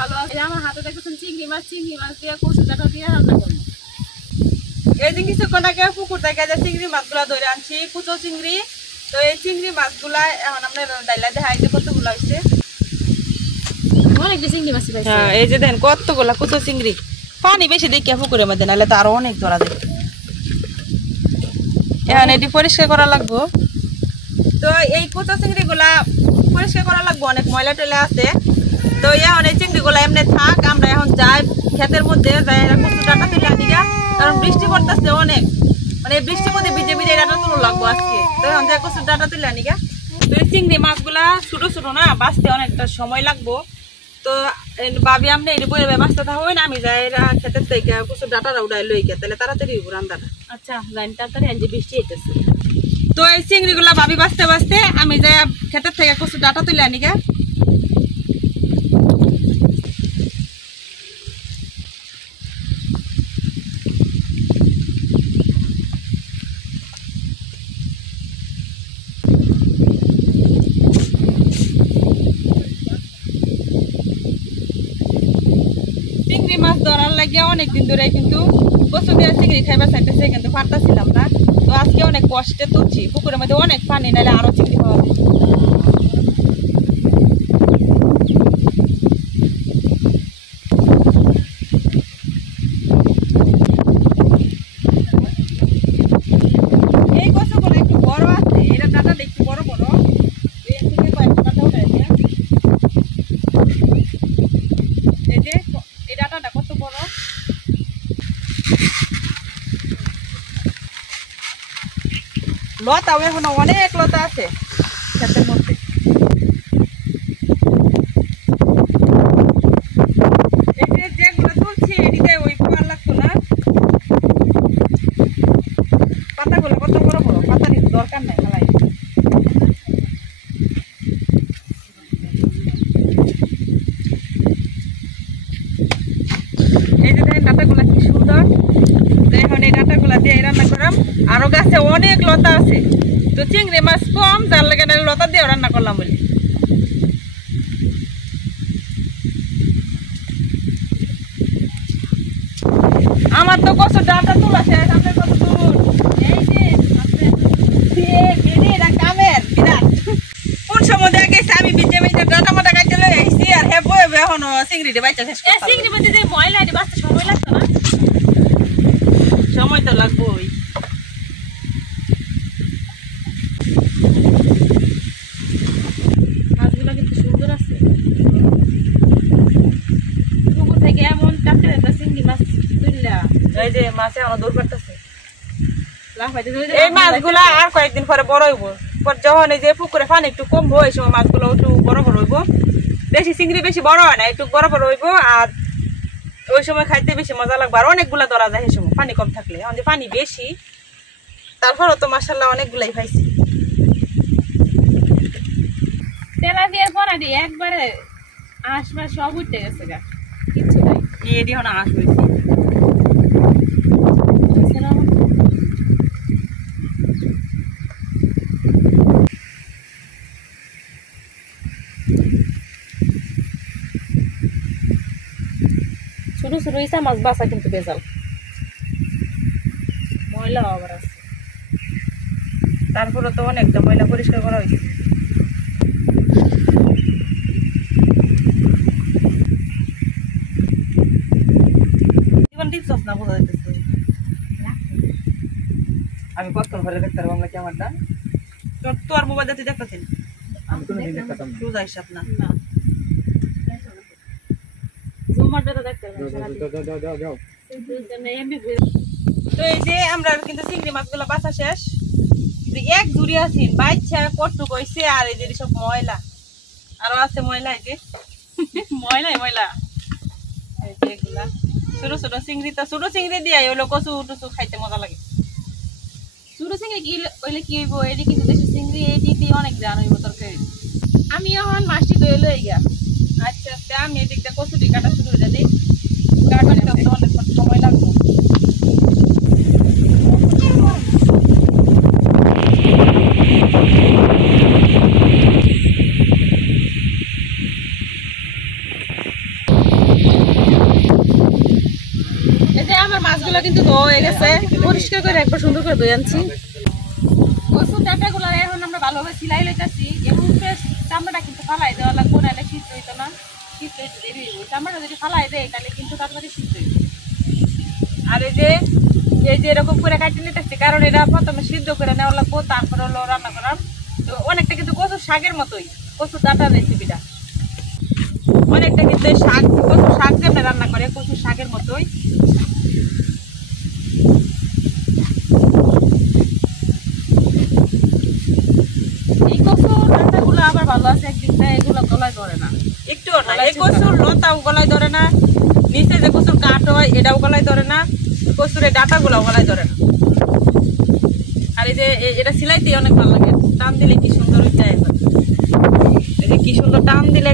ভালো আছে। আমার হাতে দেখতেছেন চিংড়ি মাছ দিয়ে কচু ডাঁটা দিয়ে রান্না করবো। এই যে কিছুক্ষণ আগে পুকুর থেকে যে চিংড়ি মাছগুলা ধরে আনছি, কুচো চিংড়ি। তো এই চিংড়ি মাছগুলা এখন আপনার ডাইলা দেখাই যে কতগুলো হয়েছে। অনেক চিংড়ি মাছ পাইছে। হ্যাঁ, এই যে দেন কতগুলা কুচো চিংড়ি। পানি বেশি দেখিয়া পুকুরের মধ্যে, নাহলে তো আরো অনেক ধরা যায়। এখন এটি পরিষ্কার করা লাগবো। তো এই কুচো চিংড়ি গুলা পরিষ্কার করা লাগবো, অনেক ময়লা টয়লা আছে। তো এখন এই চিংড়ি গুলা এমনি থাক, আমরা এখন যাই ক্ষেতের মধ্যে যাই কচু ডাঁটা তুলে আনি গা। কারণ বৃষ্টি পড়তেছে অনেক, মানে বৃষ্টির মধ্যে ভিজে ভিজে ডাঁটা তুলো লাগবো আজকে। তো এখন যাই কচু ডাঁটা তুলে আনি গা। তো এই চিংড়ি মাছগুলা ছোট ছোট না, বাঁচতে অনেকটা সময় লাগবো। তো ভাবি আপনি এটি বই বাঁচতে থাকবেন, আমি যাই ক্ষেতের থেকে কচু ডাঁটাটা উঠাই লই গিয়ে, তাহলে তাড়াতাড়ি রান্নাটা। আচ্ছা লাইন তাড়াতাড়ি যে বৃষ্টি হইতেছে। তো এই চিংড়ি গুলা ভাবি বাঁচতে বাঁচতে আমি যাই ক্ষেতের থেকে কচু ডাঁটা তুলে আনি গা। চিংড়ি মাছ ধরার লাগিয়ে অনেকদিন ধরে কিন্তু কচু দিয়ে চিংড়ি খাইবার চাইতেছে, কিন্তু পারতাছিলাম না। তো আজকে অনেক কষ্টে তুলছি, পুকুরের মধ্যে অনেক পানি, নাহলে আরো চিংড়ি পাওয়া যায়। এই কচুগুলো একটু বড় আছে, এটা ডাঁটাটা একটু বড় বড়। এর থেকে কয়েকটা ডাঁটা উঠাইছে। এই যে এই ডাঁটাটা কত বড়। লতাও এখনো অনেক লতা আছে ক্ষেতের মধ্যে। এই যে যেগুলো তুলছি এদিকে ওই পার লাগতো না। পাতাগুলো কত বড় বড়, পাতা নিতে দরকার নাই ফেলাই। এই যে দেখেন ডাঁটাগুলা কি সুন্দর। এখন এই ডাঁটাগুলা দিয়ে রান্না করাম। আরো গাছে অনেক লতা আছে, তো চিংড়ি মাছ কম, যার লাগে লতা দিয়ে রান্না করলাম বলি। আমার তো কচুর ডাঁটা তোলা শেষ, আপনার কত দূর? এই যে কামের বিরাট কোন সময় দেখা গেছে আমি ভিজে ভিজে ডাঁটা মাটা কাটতে লই আইছি, আর হে বয়ে এখনো চিংড়ি দিয়ে বাইচা শেষ করতে। চিংড়ি মধ্যে যে ময়লা এটি বাঁচতে সময় লাগতো না? সময় তো লাগবোই। মাছগুলো কিন্তু সুন্দর আছে। পুকুর থেকে এমন টাটকা একটা চিংড়ি মাছ তুললা। এই যে মাছে এখনো দৌড় করতেছে। লাফাইতে এই মাছগুলা আর কয়েকদিন পরে বড় হইব। যখন এই যে পুকুরে পানি একটু কমবো, এই সময় মাছগুলো একটু বড় বড় হইব। বেশি চিংড়ি বেশি বড় হয় না, একটু বড় বড় হইব। আর ওই সময় খাইতে বেশি মজা লাগবে, আর অনেকগুলা ধরা যায় এই সময় পানি কম থাকলে। আমাদের পানি বেশি, তারপরও তো মাশাআল্লাহ অনেকগুলাই খাইছি। তেলাপিয়ার পোনা দিয়ে একবারে আশপাশ সব উঠতে গেছে গা, কিচ্ছু নাই। এটি এখন আঁশ হয়েছে। ছোট ছোট ইসা মাছ বাসা কিন্তু বেজাল, ময়লা আবার আছে। তারপরে তো অনেকটা ময়লা পরিষ্কার করা হয়েছে। না বোঝা যাইতেছে, আমি কতক্ষণ ঘরে দেখতে পারবো আমরা ক্যামেরাটা। তোর মোবাইল তুই দেখতেছেন? আমি কোনো দিন দেখতাম না। সোজা হিসাব না। জুমারটা দেখতে যাও। তো এই যে আমরা কিন্তু চিংড়ি মাছগুলো বাছা শেষ। এক জুড়ি আছি বাইচ্ছা কটু কইছে, আর এই যে সব ময়লা আরো আছে ময়লা। এই যে ময়লাই ময়লা, এই যে এগুলা ছোট ছোট চিংড়ি। তো ছোট চিংড়ি দিয়ে ওগুলো কচু টুচু খাইতে মজা লাগে। ছোট চিংড়ি কি ওইলে কি হইব? এটি কিন্তু দেশি চিংড়ি, এটি দিয়ে অনেক জান হইব তরকারি। আমি এখন মাছটি ধুয়ে লই গা। আচ্ছা আচ্ছা, আমি এদিকটা কচুটি কাটা শুরু করে দিই। কাটাতে তো অনেক সময় লাগবে। গেছে, পরিষ্কার করে একবার সুন্দর করে ধুয়ে আনছি। কচুর ডাঁটাগুলো এখন আমরা ভালোভাবে সিলাই লইতেছি এবং চামড়াটা কিন্তু ফালাই দেওয়া লাগবে, নাহলে শীত হইতো না, শীত হইতে দেরি হইব। চামড়াটা যদি ফালাই দেয় তাহলে কিন্তু তাড়াতাড়ি শীত হইব। আর এই যে এরকম করে কাটিয়ে নিতেছি, কারণ এটা প্রথমে সিদ্ধ করে নেওয়া লাগবো, তারপরে হলো রান্না করার। তো অনেকটা কিন্তু কচুর শাকের মতোই কচুর ডাঁটার রেসিপিটা, অনেকটা কিন্তু শাক, কচুর শাক যেমন রান্না করে কচুর শাকের মতোই। এই কচুর ডাঁটাগুলো আবার ভালো আছে একদিকটা, এগুলো গলায় ধরে না একটু না, এই কচুর লতাও গলায় ধরে না, নিচে যে কচুর কাঠ হয় এটাও গলায় ধরে না, কচুর এই ডাঁটাগুলো গলায় ধরে না। আর এই যে এটা সিলাইতে অনেক ভালো লাগে, টান দিলে কি সুন্দর উঠে, এই যে কি সুন্দর টান দিলে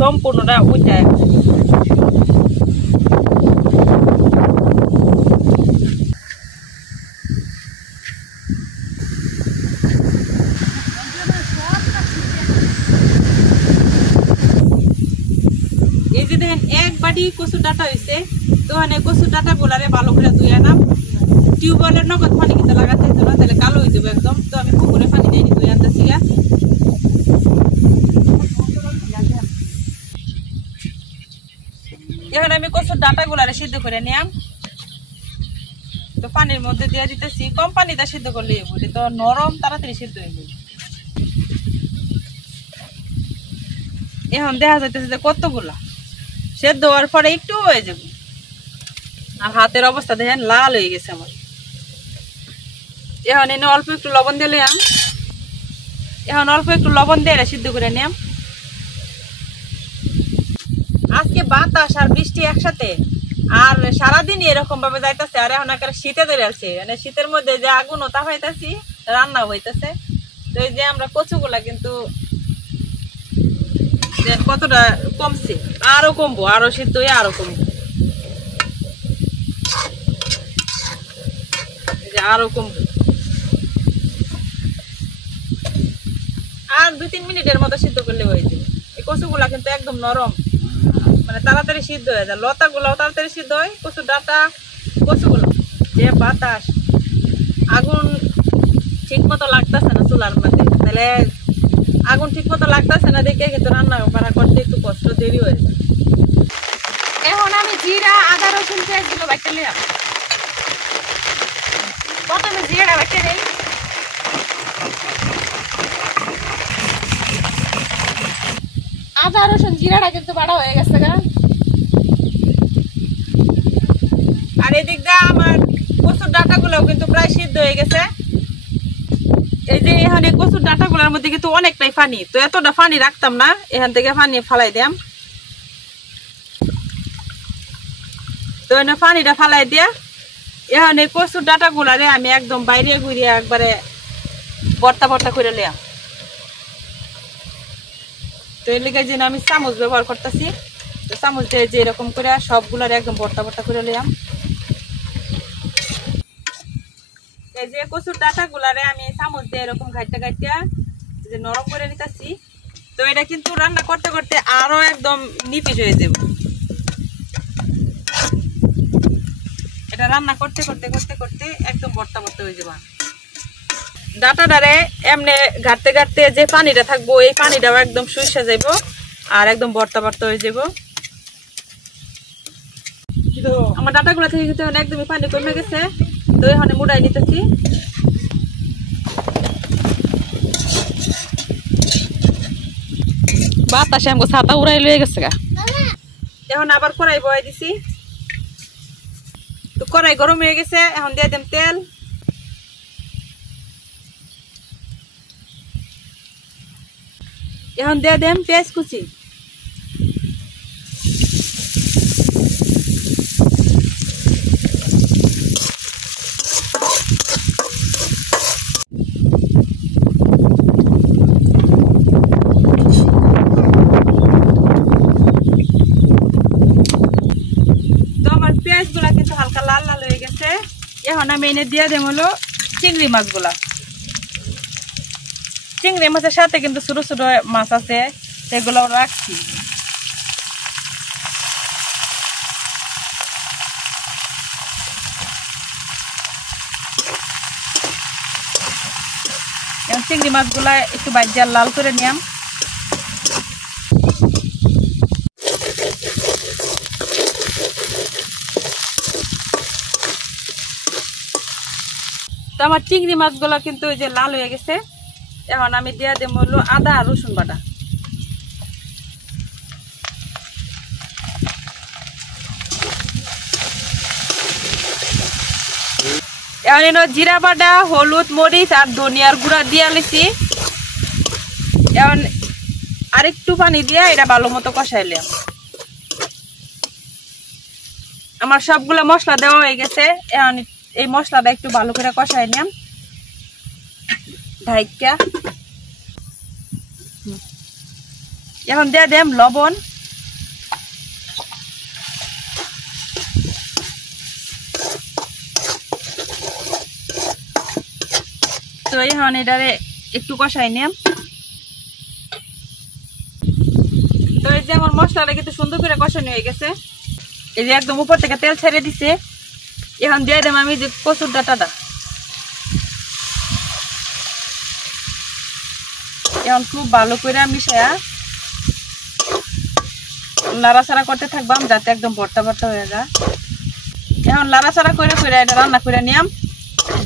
সম্পূর্ণটা উঠে। এই যে দেখেন এক বাটি কচুর ডাঁটা হয়েছে, তো কচুর ডাঁটা গুলারে ভালো করে ধুয়ে নাম। টিউবওয়েলের নগদ পানি কিন্তু লাগাতে হতো না, তাহলে কালো হয়ে যাবে একদম। তো আমি পুকুরে পানি দিয়ে ধুয়ে আনতেছি। এখন আমি কচুর ডাঁটা গুলারে সিদ্ধ করে নিলাম, তো পানির মধ্যে দিয়ে দিতেছি। কম পানিতে সিদ্ধ করলে তো নরম, তাড়াতাড়ি সিদ্ধ হয়ে যাবে। এখন দেখা যাইতেছে যে কতগুলা সেদ্ধ হওয়ার পরে একটু হয়ে যাবে। আর হাতের অবস্থা দেখেন লাল হয়ে গেছে আমার। এখন এনে অল্প একটু লবণ দিলাম, এখন অল্প একটু লবণ দিয়ে সিদ্ধ করে নিলাম। আজকে বাতাস আর বৃষ্টি একসাথে, আর সারাদিন এরকম ভাবে যাইতেছে। আর এখন একটা শীতে ধরে আছে, মানে শীতের মধ্যে যে আগুন ওটা হইতেছি, রান্না হইতেছে। তো এই যে আমরা কচুগুলা কিন্তু কতটা কমছে, আরো কমবো, আরো সিদ্ধ হয়ে আরো কমবো, আরো কমবো। আর 2-3 মিনিটের মতো সিদ্ধ করলে হয়ে যাবে। এই কচুগুলা কিন্তু একদম নরম, মানে তাড়াতাড়ি সিদ্ধ হয়ে যায়। লতা গুলাও তাড়াতাড়ি সিদ্ধ হয়, কচুর ডাঁটা কচুগুলো। যে বাতাস, আগুন ঠিক মতো লাগতেছে না চুলার মধ্যে, তাহলে আগুন ঠিক মতো লাগতেছে না দেখে কিন্তু রান্না বান্না করতে একটু কষ্ট, দেরি হয়ে যায়। এখন আমি জিরা, আদা, রসুন, পেঁয়াজ গুলো বাইটে নিলাম। প্রথমে জিরাটা বাইটে নেই, আদা রসুন জিরাটা কিন্তু বাড়া হয়ে গেছে গা। আর এদিক দিয়ে আমার কচুর ডাঁটা গুলাও কিন্তু প্রায় সিদ্ধ হয়ে গেছে। এই যে এখানে কচুর ডাঁটা গুলার মধ্যে কিন্তু অনেকটাই পানি, তো এতটা পানি রাখতাম না, এখান থেকে পানি ফালাই দিলাম। তো এনে পানিটা ফালাই দিয়া এখানে কচুর ডাঁটা গুলারে আমি একদম বাইরে ঘুরিয়ে একবারে ভর্তা ভর্তা করে লিয়াম। তো এর লিগে যে আমি চামচ ব্যবহার করতেছি, তো চামচ দিয়ে যে এরকম করে সবগুলার একদম ভর্তা ভর্তা করে লিয়াম। এই যে কচুর ডাঁটা গুলারে আমি চামচ দিয়ে এরকম ঘাইতে ঘাইতে যে নরম করে নিতেছি। তো এটা কিন্তু রান্না করতে করতে আরো একদম নিপিস হয়ে যাবে। এটা রান্না করতে করতে করতে করতে একদম ভর্তা ভর্তা হয়ে যাবে। ডাঁটাটারে এমনি ঘাটতে ঘাটতে যে পানিটা থাকবো, এই পানিটাও একদম শুইসা যাইব আর একদম ভর্তা ভর্তা হয়ে যাব। আমার ডাঁটাগুলো থেকে কিন্তু একদমই পানি কমে গেছে, তো এখানে মুড়াই নিতেছি। বাতাসে আমাকে ছাতা উড়াই লয়ে গেছে গা। এখন আবার কড়াই বয়াই দিছি, তো কড়াই গরম হয়ে গেছে। এখন দিয়ে দিম তেল, এখন দিয়ে দিম পেঁয়াজ কুচি, পেঁয়াজগুলা কিন্তু হালকা লাল লাল হয়ে গেছে। এখন আমি এনে দিয়ে দেব হলো চিংড়ি মাছগুলা। চিংড়ি মাছের সাথে কিন্তু ছোট ছোট মাছ আছে, সেগুলো রাখছি। চিংড়ি মাছগুলা একটু ভাজা লাল করে নিলাম। তো আমার চিংড়ি মাছগুলো কিন্তু ওই যে লাল হয়ে গেছে। এখন আমি দিয়ে দেব হলো আদা আর রসুন বাটা। এখন জিরা বাটা, হলুদ, মরিচ আর ধনিয়ার গুঁড়া দিয়ে লিছি। এখন আরেকটু পানি দিয়ে এটা ভালো মতো কষাইলাম। আমার সবগুলো মশলা দেওয়া হয়ে গেছে। এখন এই মশলাটা একটু ভালো করে কষাই নিলাম ঢাইকা। এখন দিয়ে দিলাম লবণ, তো এখন এটারে একটু কষাই নিলাম। তো এই যে আমার মশলাটা কিন্তু সুন্দর করে কষানো হয়ে গেছে। এই যে একদম উপর থেকে তেল ছেড়ে দিছে। এখন দিয়ে দেব আমি যে কচুর ডাঁটাটা। এখন খুব ভালো করে মিশায়া লাড়াচাড়া করতে থাকবাম যাতে একদম ভর্তা ভর্তা হয়ে যায়। এখন লাড়াচাড়া করে করে এটা রান্না করে নিলাম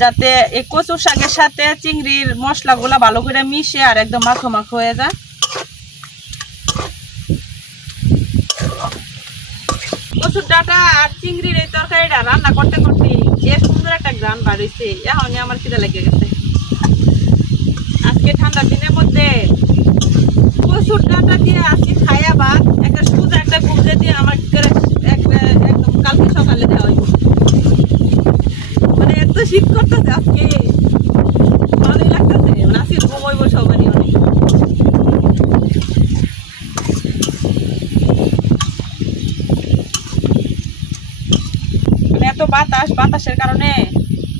যাতে এই কচুর শাকের সাথে চিংড়ির মশলাগুলা ভালো করে মিশে আর একদম মাখো মাখো হয়ে যায়। কচুর ডাঁটা আর চিংড়ির এই তরকারিটা রান্না করতে করতে যে সুন্দর একটা গ্রান বার হয়েছে। এখনই আমার খিদে লেগে গেছে। আজকে ঠান্ডার দিনের মধ্যে কচুর ডাঁটা দিয়ে আজকে খাইয়া ভাত একটা সুন্দর একটা গুঁজে দিয়ে আমার একদম কালকে সকালে দেওয়া হইব। মানে এত শীত করতেছে আজকে, ভালোই লাগতেছে। মানে আজকে ঘুমাইব সবারই অনেক। এত বাতাসের কারণে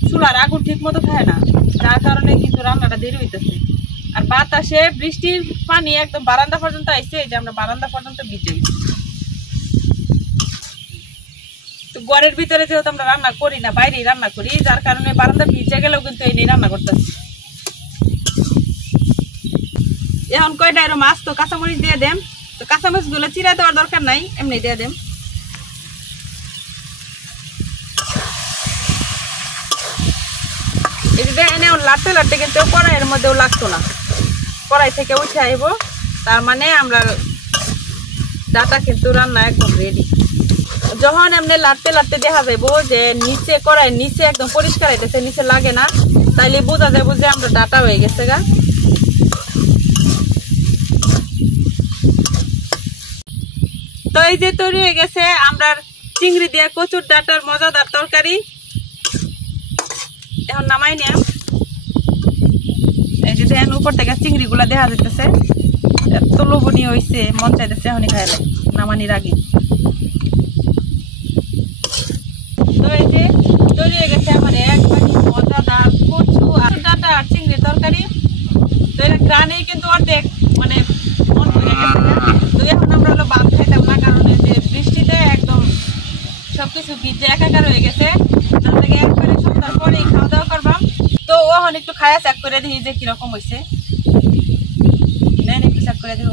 চুলার আগুন ঠিক মতো থাকে না, যার কারণে কিন্তু রান্নাটা দেরি হইতেছে। আর বাতাসে বৃষ্টির পানি একদম বারান্দা পর্যন্ত আইছে, যে আমরা বারান্দা পর্যন্ত ভিজে। তো ঘরের ভিতরে যেহেতু আমরা রান্না করি না, বাইরেই রান্না করি, যার কারণে বারান্দা ভিজে গেলেও কিন্তু এই নিয়ে রান্না করতেছি। এখন কয়টা এর মাছ তো কাঁচামরিচ দিয়ে দেন। তো কাঁচামরিচ গুলো চিরা দেওয়ার দরকার নাই, এমনি দিয়ে দেন। লাটতে লাটতে কিন্তু কড়াইয়ের মধ্যেও লাগতো না, কড়াই থেকে উঠে আইব। তার মানে আমরা ডাটা কিন্তু রান্না একদম রেডি। যখন এমনি লাটতে লাটতে দেখা যাবো যে নিচে কড়াই নিচে একদম পরিষ্কার হইতেছে, নিচে লাগে না, তাইলে বোঝা যাবো যে আমরা ডাটা হয়ে গেছে গা। তো এই যে তৈরি হয়ে গেছে আমরা চিংড়ি দিয়ে কচুর ডাটার মজাদার তরকারি। এখন নামাই নিলাম। এই যে দেখেন উপর থেকে চিংড়ি গুলা দেখা যাইতেছে, এত লোভনীয় হয়েছে, মন চাইতেছে এখনই খাইলে নামানির আগে। তো এই যে তৈরি হয়ে গেছে আমার একবারে মজাদার কচু আর ডাটা আর চিংড়ির তরকারি। তো এটা গ্রানে কিন্তু অর্ধেক মানে মন ভরে গেছে। তো এখন আমরা হলো ভাত খাইতাম না, কারণ যে বৃষ্টিতে একদম সবকিছু ভিজে একাকার হয়ে গেছে। তার থেকে একবারে সন্ধ্যার পরেই খাওয়া দাওয়া করবাম। তো ওখানে একটু খায়া চেক করে দিই যে কিরকম হয়েছে। নেন একটু চেক করে দিব।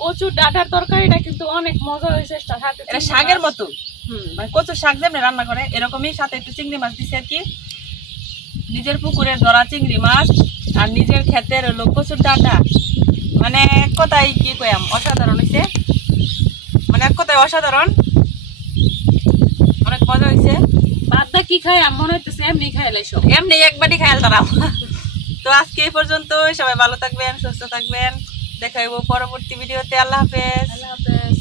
কচুর ডাঁটার তরকারিটা কিন্তু অনেক মজা হয়েছে। এটা শাকের মতো, মানে কচুর শাক যেমনি রান্না করে এরকমই, সাথে একটু চিংড়ি মাছ দিচ্ছে আর কি। নিজের পুকুরের ধরা চিংড়ি মাছ আর নিজের ক্ষেতের হলো কচুর ডাঁটা, মানে এক কথায় কি কয়াম অসাধারণ হয়েছে। মানে এক কথায় অসাধারণ, অনেক মজা হয়েছে। বাদদা কি খাই মনে হইতেছে এমনি খাইলে সব এমনি একবারই খাইল তারা। তো আজকে এই পর্যন্ত, সবাই ভালো থাকবেন, সুস্থ থাকবেন। দেখা হইব পরবর্তী ভিডিওতে। আল্লাহ হাফেজ। আল্লাহ হাফেজ।